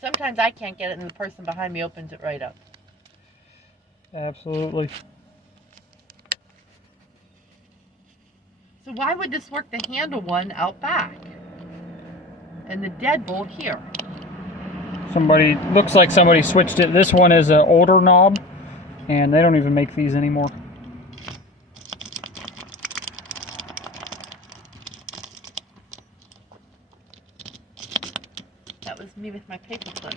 Sometimes I can't get it and the person behind me opens it right up. Absolutely. So why would this work, the handle one out back? And the deadbolt here? Looks like somebody switched it. This one is an older knob, and they don't even make these anymore. That was me with my paperclip.